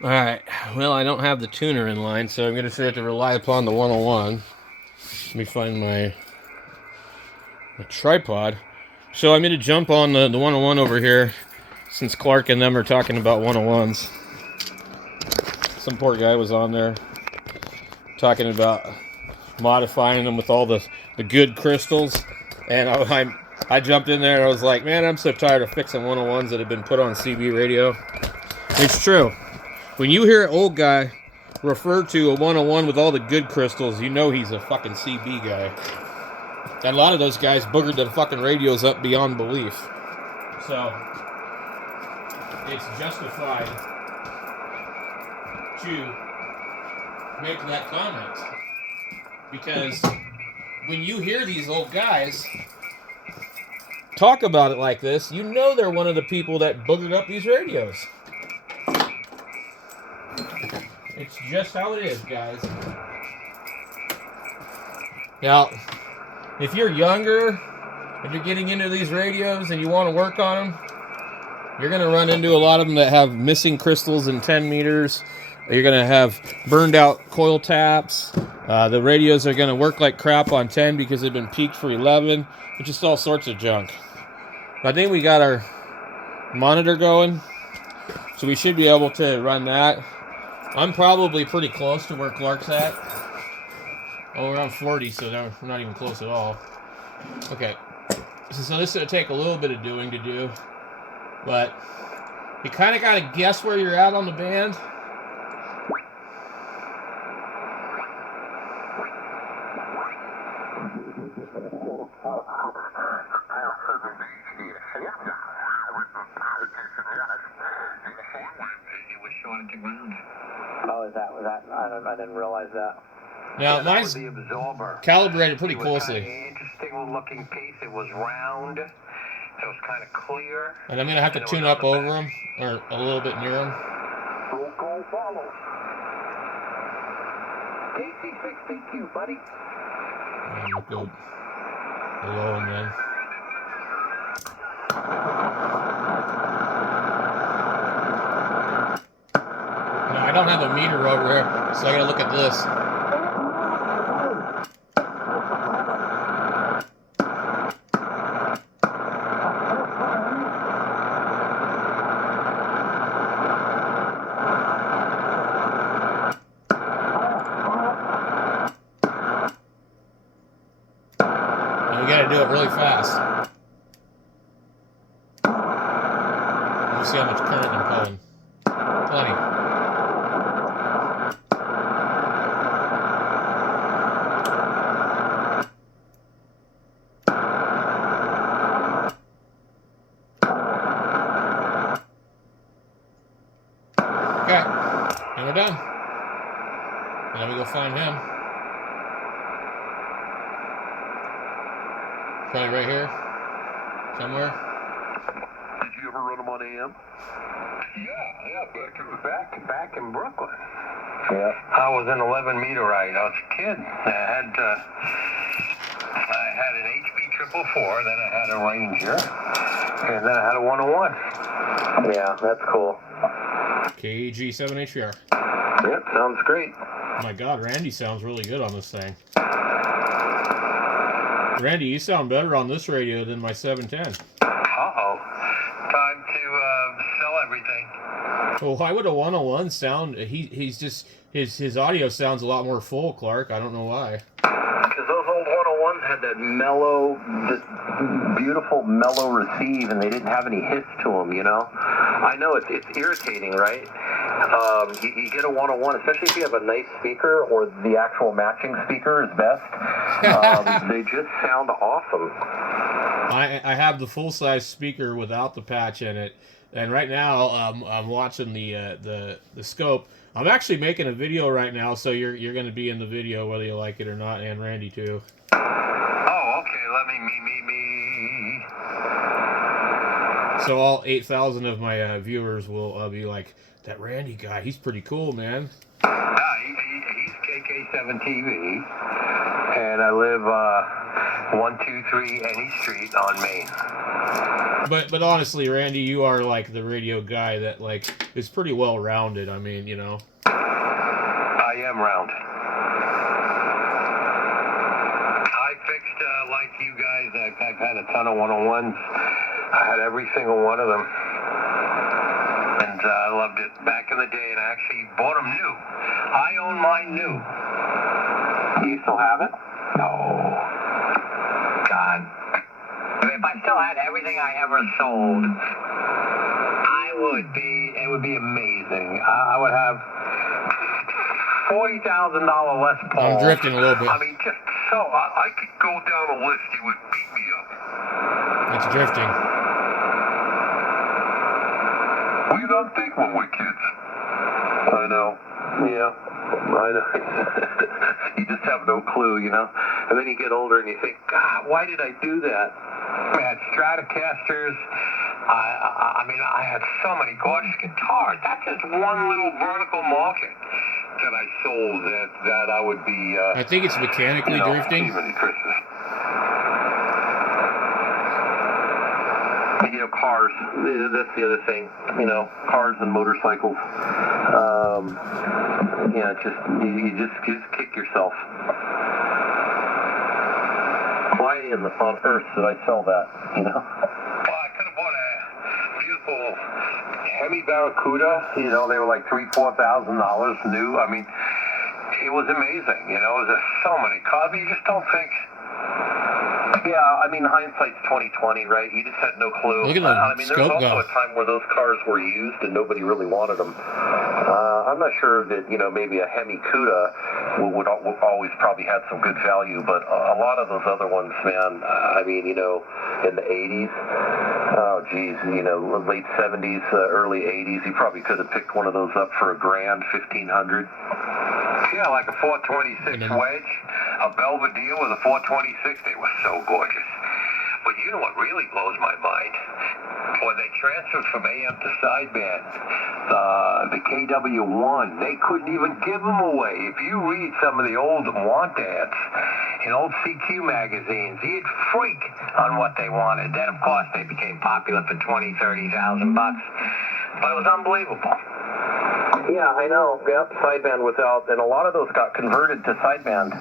Alright, well, I don't have the tuner in line, so I'm going to have to rely upon the 101. Let me find my tripod. So I'm going to jump on the 101 over here, since Clark and them are talking about 101s. Some poor guy was on there talking about modifying them with all the good crystals, and I jumped in there and I was like, man, I'm so tired of fixing 101s that have been put on CB radio. It's true. When you hear an old guy refer to a 101 with all the good crystals, you know he's a fucking CB guy. And a lot of those guys boogered them fucking radios up beyond belief. So, it's justified to make that comment. Because when you hear these old guys talk about it like this, you know they're one of the people that boogered up these radios. It's just how it is, guys. Now, if you're younger, if you're getting into these radios and you want to work on them, you're going to run into a lot of them that have missing crystals in 10 meters. You're going to have burned out coil taps. The radios are going to work like crap on 10 because they've been peaked for 11. It's just all sorts of junk. I think we got our monitor going, so we should be able to run that. I'm probably pretty close to where Clark's at. Oh, we're on 40, so we're not even close at all. Okay. So this is going to take a little bit of doing to do. But you kind of got to guess where you're at on the band. Oh, was that? I didn't realize that. Now, mine's calibrated pretty closely. Interesting looking piece. It was round. It was kind of clear. And I'm going to have to tune up over them, or a little bit near them. Roll call follows. AC6DQ, buddy. And we'll go below them then. No, I don't have a meter over here, so I got to look at this. We gotta do it really fast. Let's see how much current I'm pulling. Plenty. Okay, and we're done. And then we go find him. Probably right here, somewhere. Did you ever run them on AM? Yeah, back in Brooklyn. Yeah. I was in 11 meter right. I was a kid. I had an HB 444, then I had a Ranger, and then I had a 101. Yeah, that's cool. KG 7HPR. Yep, sounds great. My God, Randy sounds really good on this thing. Randy, you sound better on this radio than my 710. Uh-oh. Time to sell everything. Well, why would a 101 sound? He's just his audio sounds a lot more full, Clark. I don't know why. Because those old 101s had that mellow, just beautiful mellow receive, and they didn't have any hiss to them, you know? I know it's irritating, right? You get a 101, especially if you have a nice speaker or the actual matching speaker is best. They just sound awesome. I have the full size speaker without the patch in it, and right now I'm watching the scope. I'm actually making a video right now, so you're going to be in the video whether you like it or not, and Randy too. Oh, okay. Let me. So all 8,000 of my viewers will be like, that Randy guy, he's pretty cool, man. He's KK7 TV, and I live 123 Any Street on Main. But honestly, Randy, you are like the radio guy that like is pretty well rounded. I mean, you know. I am round. I fixed like you guys. I've had a ton of 101s. I had every single one of them, and I loved it back in the day. And I actually bought them new. I own mine new. Do you still have it? No. God. If I still had everything I ever sold, it would be amazing. I would have $40,000 Les Paul. I'm drifting a little bit. I mean, just so I could go down a list. You would beat me up. It's drifting. We don't think when we're kids. I know. Yeah. I know. You just have no clue, you know. And then you get older and you think, God, why did I do that? I had Stratocasters. I mean, I had so many gorgeous guitars. That's just one little vertical market that I sold that I would be... I think it's mechanically drifting. Even Christmas. You know, cars. That's the other thing. You know, cars and motorcycles. Yeah, you just kick yourself. Why in the on earth did I sell that? You know. Well, I could have bought a beautiful Hemi Barracuda. You know, they were like $3,000-$4,000 new. I mean, it was amazing. You know, there's so many cars. You just don't think. Yeah, I mean, hindsight's 20/20, right? You just had no clue. Look at the I mean, there was scope also go. a time where those cars were used and nobody really wanted them. I'm not sure that, you know, maybe a Hemi Cuda would always probably had some good value, but a lot of those other ones, man, I mean, you know, in the 80s, oh, geez, you know, late 70s, early 80s, you probably could have picked one of those up for $1,000, $1,500. Yeah, like a 426 wedge, a Belvedere with a 426. They were so gorgeous. But you know what really blows my mind? When they transferred from AM to sideband, the KW1, they couldn't even give them away. If you read some of the old want ads in old CQ magazines, you'd freak on what they wanted. Then, of course, they became popular for $20,000, $30,000 bucks. But it was unbelievable. Yeah, I know. Yep, sideband without, and a lot of those got converted to sideband.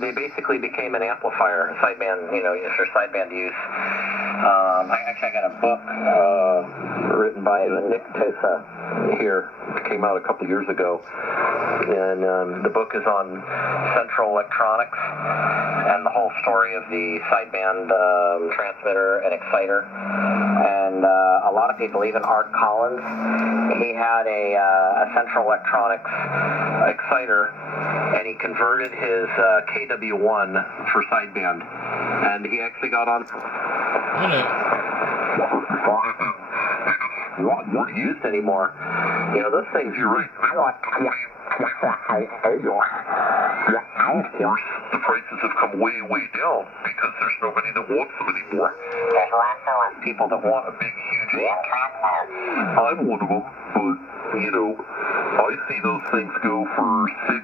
They basically became an amplifier, sideband, you know, for sideband use. I got a book written by nicest here. It came out a couple years ago, and the book is on Central Electronics and the whole story of the sideband transmitter and exciter. And a lot of people, even Art Collins, he had a Central Electronics exciter, and he converted his KW1 for sideband, and he actually got on. Not used anymore. You know, those things. You're right. Now, of course, the prices have come way, way down because there's nobody that wants them anymore. There's also people that want a big, huge transmitter. I'm one of them, but, you know, I see those things go for $6,000.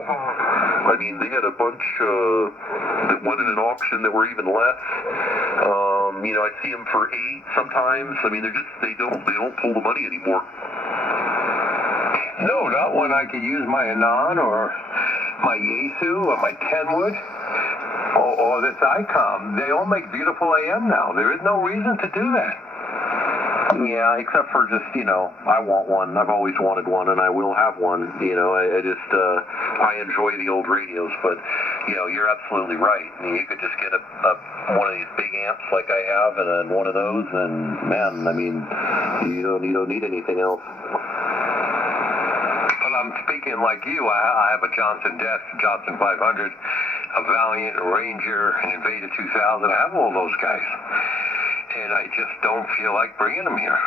I mean, they had a bunch that went in an auction that were even less. You know, I see them for $8,000 sometimes. I mean, they don't pull the money anymore. No, not when I could use my Anon or my Yaesu or my Kenwood or this ICOM. They all make beautiful AM now. There is no reason to do that. Yeah, except for just, you know, I want one. I've always wanted one, and I will have one. You know, I enjoy the old radios, but, you know, you're absolutely right. I mean, you could just get one of these big amps like I have, and then one of those, and, man, I mean, you don't need anything else. But I'm speaking like you. I have a Johnson Desk, Johnson 500, a Valiant, a Ranger, an Invader 2000. I have all those guys. And I just don't feel like bringing them here.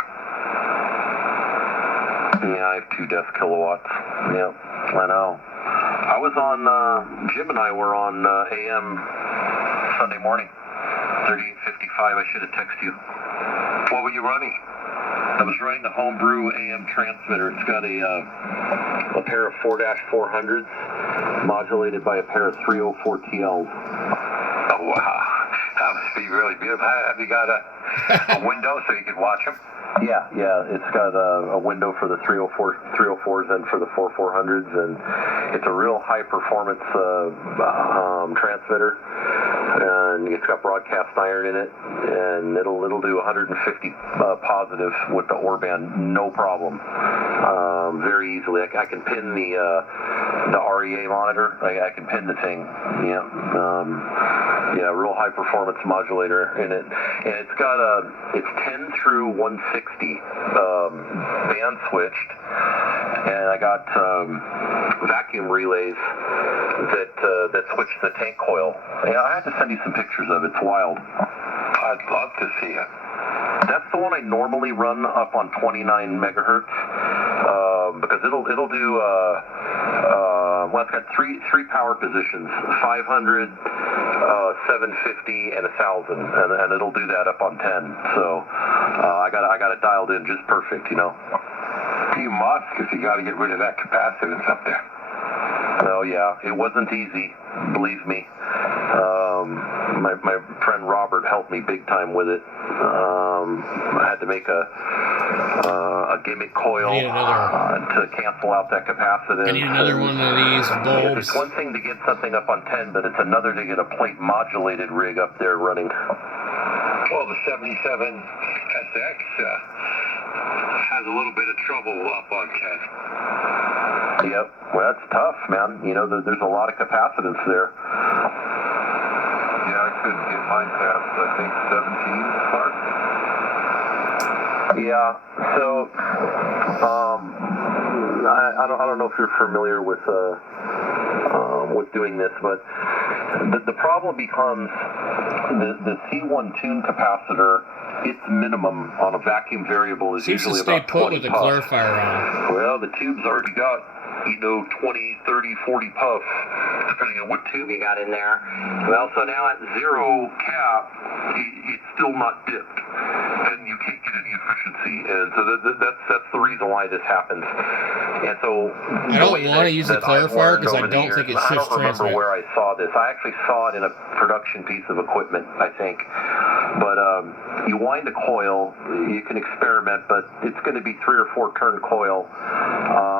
Yeah, I have 2 desk kilowatts. Yep, I know. I was on, Jim and I were on AM Sunday morning, 3855. I should have texted you. What were you running? I was running the homebrew AM transmitter. It's got a pair of 4-400s modulated by a pair of 304 TLs. Oh, wow. That must be really beautiful. Have you got a window so you can watch them? Yeah. It's got a window for the 304s and for the 4400s, and it's a real high-performance transmitter. And it's got broadcast iron in it, and it'll do 150 positive with the Orban, no problem. Very easily. I can pin the REA monitor. I can pin the thing. Real high performance modulator in it, and it's 10 through 160 band switched, and I got vacuum relays that switch the tank coil. Yeah, I had to send you some pictures of it. It's wild. I'd love to see it. That's the one I normally run up on 29 megahertz because it'll do. It's got three power positions: 500, 750, and 1,000, and it'll do that up on 10. So I got it dialed in just perfect. You must, because you got to get rid of that capacitance up there. Oh yeah, it wasn't easy, believe me. My friend Robert helped me big time with it. I had to make a gimmick coil to cancel out that capacitance. I need another one of these bulbs. It's one thing to get something up on 10, but it's another to get a plate modulated rig up there running. Well, the 77SX has a little bit of trouble up on 10. Yep, well, that's tough, man. There's a lot of capacitance there. Yeah, I couldn't get mine past, I think, 17 sparks. Yeah, so I don't know if you're familiar with doing this, but the problem becomes the C1 tune capacitor. Its minimum on a vacuum variable is usually about 20 puffs. Seems to stay put with the clarifier on. Well, the tube's already got 20, 30, 40 puffs, depending on what tube you got in there. Well, so now at zero cap, it's still not dipped, and you can't get any efficiency. And so that's the reason why this happens. And so I don't want to use the clarifier because I don't think it shifts transmit. I don't remember where I saw this. I actually saw it in a production piece of equipment, I think. But you wind a coil, you can experiment, but it's going to be 3 or 4 turn coil.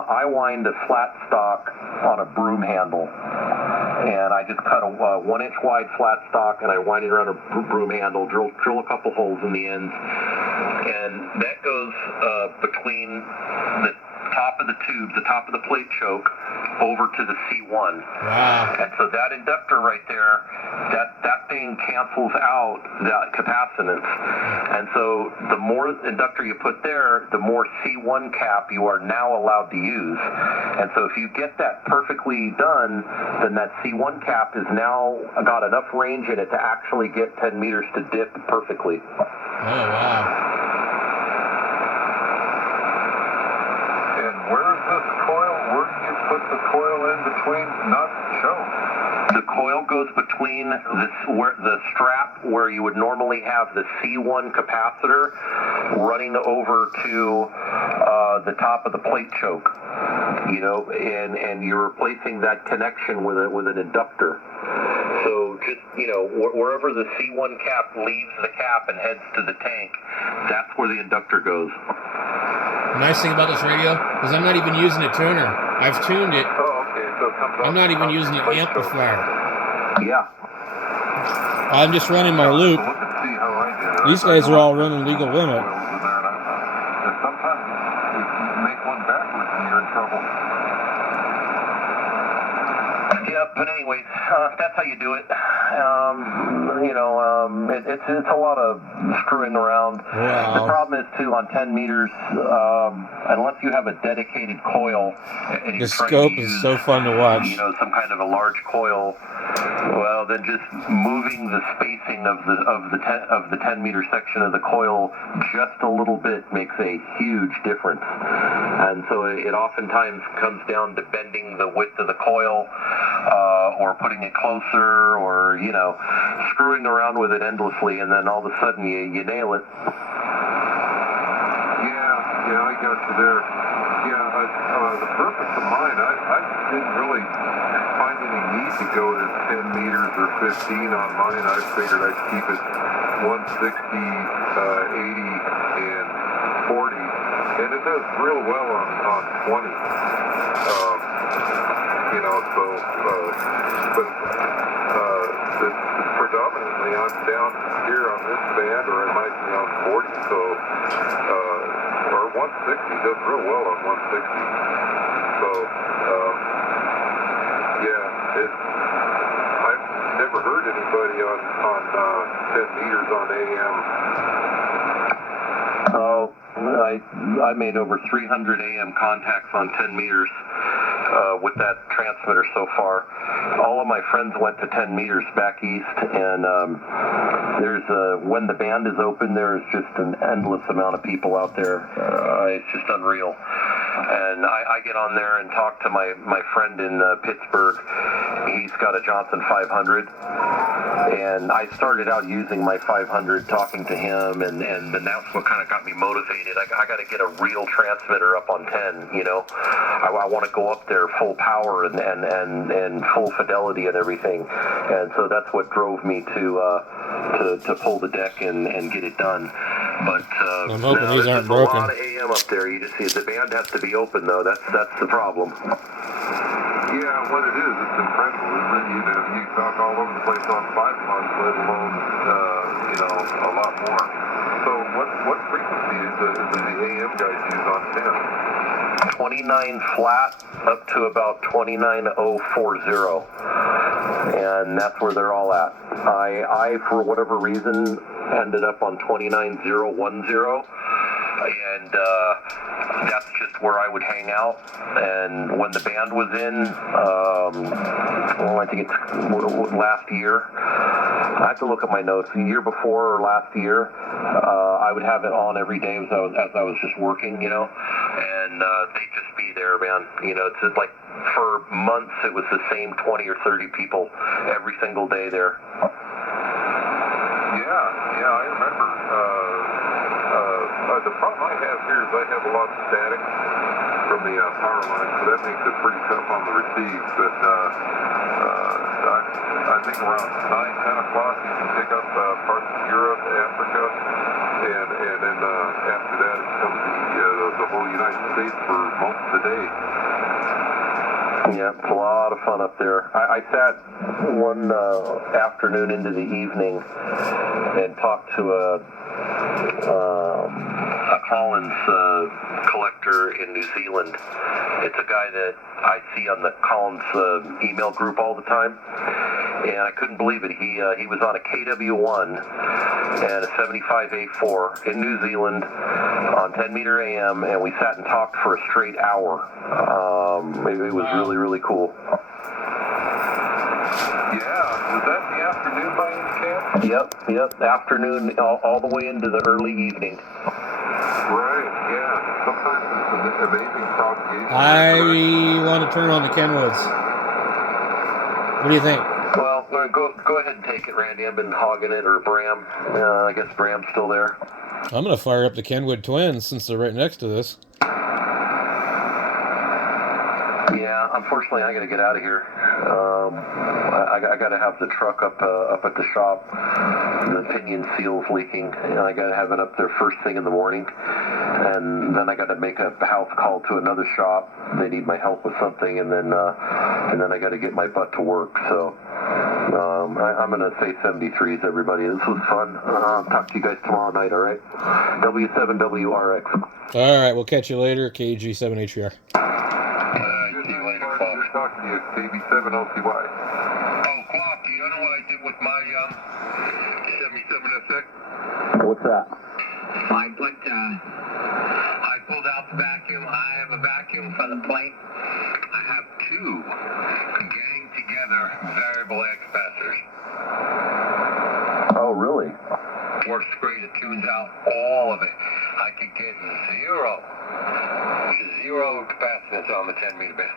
I wind a flat stock on a broom handle, and I just cut a 1-inch wide flat stock, and I wind it around a broom handle, drill a couple holes in the ends, and that goes between the top of the tube, the top of the plate choke, over to the C1. Wow. And so that inductor right there, that thing cancels out that capacitance. And so the more inductor you put there, the more C1 cap you are now allowed to use. And so if you get that perfectly done, then that C1 cap is now got enough range in it to actually get 10 meters to dip perfectly. Oh, wow. Where is this coil? Where do you put the coil in between? Not shown. The coil goes between the strap where you would normally have the C1 capacitor running over to the top of the plate choke. And you're replacing that connection with an inductor. So just, wherever the C1 cap leaves the cap and heads to the tank, that's where the inductor goes. The nice thing about this radio is I'm not even using a tuner. I've tuned it. Oh, okay. So it comes I'm not even using an amplifier. Yeah. I'm just running my loop. So look and see how I did it. These guys are all running legal limit. Sometimes if you make one backwards and you're in trouble. Yeah, but anyways, that's how you do it. It's a lot of screwing around. Wow. The problem is, too, on 10 meters, unless you have a dedicated coil, and the scope is so fun to watch. Some kind of a large coil, well, then just moving the spacing of the 10 meter section of the coil just a little bit makes a huge difference. And so it oftentimes comes down to bending the width of the coil, or putting it closer, or screwing around with it endlessly, and then all of a sudden you nail it. Yeah, I got you there. Yeah, the purpose of mine, I didn't really find any need to go to 10 meters or 15 on mine. I figured I'd keep it 160, 80, and 40. And it does real well on 20. Predominantly I'm down here on this band, or it might be on 40, so, or 160, does real well on 160. So, I've never heard anybody on 10 meters on AM. Oh, I made over 300 AM contacts on 10 meters with that transmitter so far. All of my friends went to 10 meters back east, and there's when the band is open, there's just an endless amount of people out there. It's just unreal. And I get on there and talk to my friend in Pittsburgh. He's got a Johnson 500, and I started out using my 500, talking to him, and that's what kind of got me motivated. I got to get a real transmitter up on 10. I want to go up there full power and full fidelity and everything, and so that's what drove me to pull the deck and get it done. But I'm hoping these aren't broken. There's a lot of AM up there. You just see the band has to be open though. That's the problem. Yeah, what it is, it's impressive, isn't it? You talk all over the place on 5 months, let alone a lot more. So what frequency is the AM guys use on 10? 29 flat up to about 29040, and that's where they're all at. I for whatever reason ended up on 29010, and that's just where I would hang out. And when the band was in, I think it's last year, I have to look at my notes, the year before or last year, I would have it on every day as I was just working, and they'd just be there, man. It's just like for months it was the same 20 or 30 people every single day there. Yeah, I remember. The problem I have here is I have a lot of static from the power line, so that makes it pretty tough on the receive. But I think around 9, 10 o'clock you can pick up parts of Europe, Africa, and then after that it comes the whole United States for most of the day. Yeah, it's a lot of fun up there. I sat one afternoon into the evening and talked to a Collins collector in New Zealand. It's a guy that I see on the Collins email group all the time, and I couldn't believe it. He was on a KW1 and a 75A4 in New Zealand on 10 meter AM, and we sat and talked for a straight hour. It was really, really cool. Yeah, was that in the afternoon by any chance? Yep, afternoon all the way into the early evening. Right, yeah. Sometimes it's an amazing propagation. I want to turn on the Kenwoods. What do you think? Well, go ahead and take it, Randy. I've been hogging it, or Bram. I guess Bram's still there. I'm going to fire up the Kenwood twins since they're right next to this. Yeah, unfortunately, I got to get out of here. I got to have the truck up at the shop. The pinion seal's leaking. I got to have it up there first thing in the morning, and then I got to make a house call to another shop. They need my help with something, and then I got to get my butt to work. So I'm going to say 73s, everybody. This was fun. I'll talk to you guys tomorrow night. All right? W7WRX. All right, we'll catch you later. KG7HR. See you later, Clark. Good talking to you, KB7OCY. Oh, Clark, you don't know what I did with my 77SX? What's that? I pulled out the vacuum. I have a vacuum for the plate. I have 2 gang together variable X capacitors. Oh, really? Works great. It tunes out all of it. I could get zero capacitance on the 10 meter band.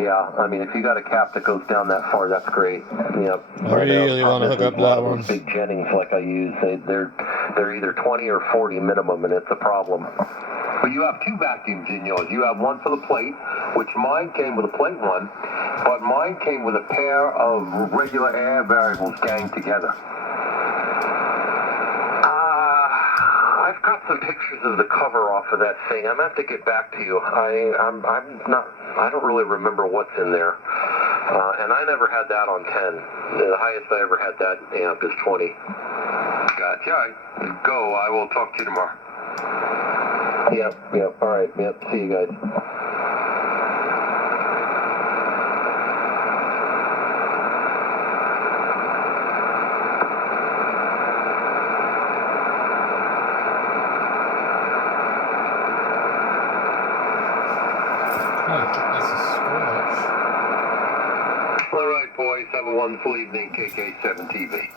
Yeah, I mean, if you got a cap that goes down that far, that's great. Yep. I really want to hook up that one. Big Jennings like I use, they're either 20 or 40 minimum, and it's a problem. Well, you have two vacuums in yours. You have one for the plate, which mine came with a plate one, but mine came with a pair of regular air variables ganged together. I've got some pictures of the cover off of that thing. I'm gonna have to get back to you. I don't really remember what's in there. And I never had that on 10. The highest I ever had that amp is 20. Gotcha. All right. Go. I will talk to you tomorrow. Yep. All right. Yep. See you guys. That's a scratch. All right, boys. Have a wonderful evening, KK7 TV.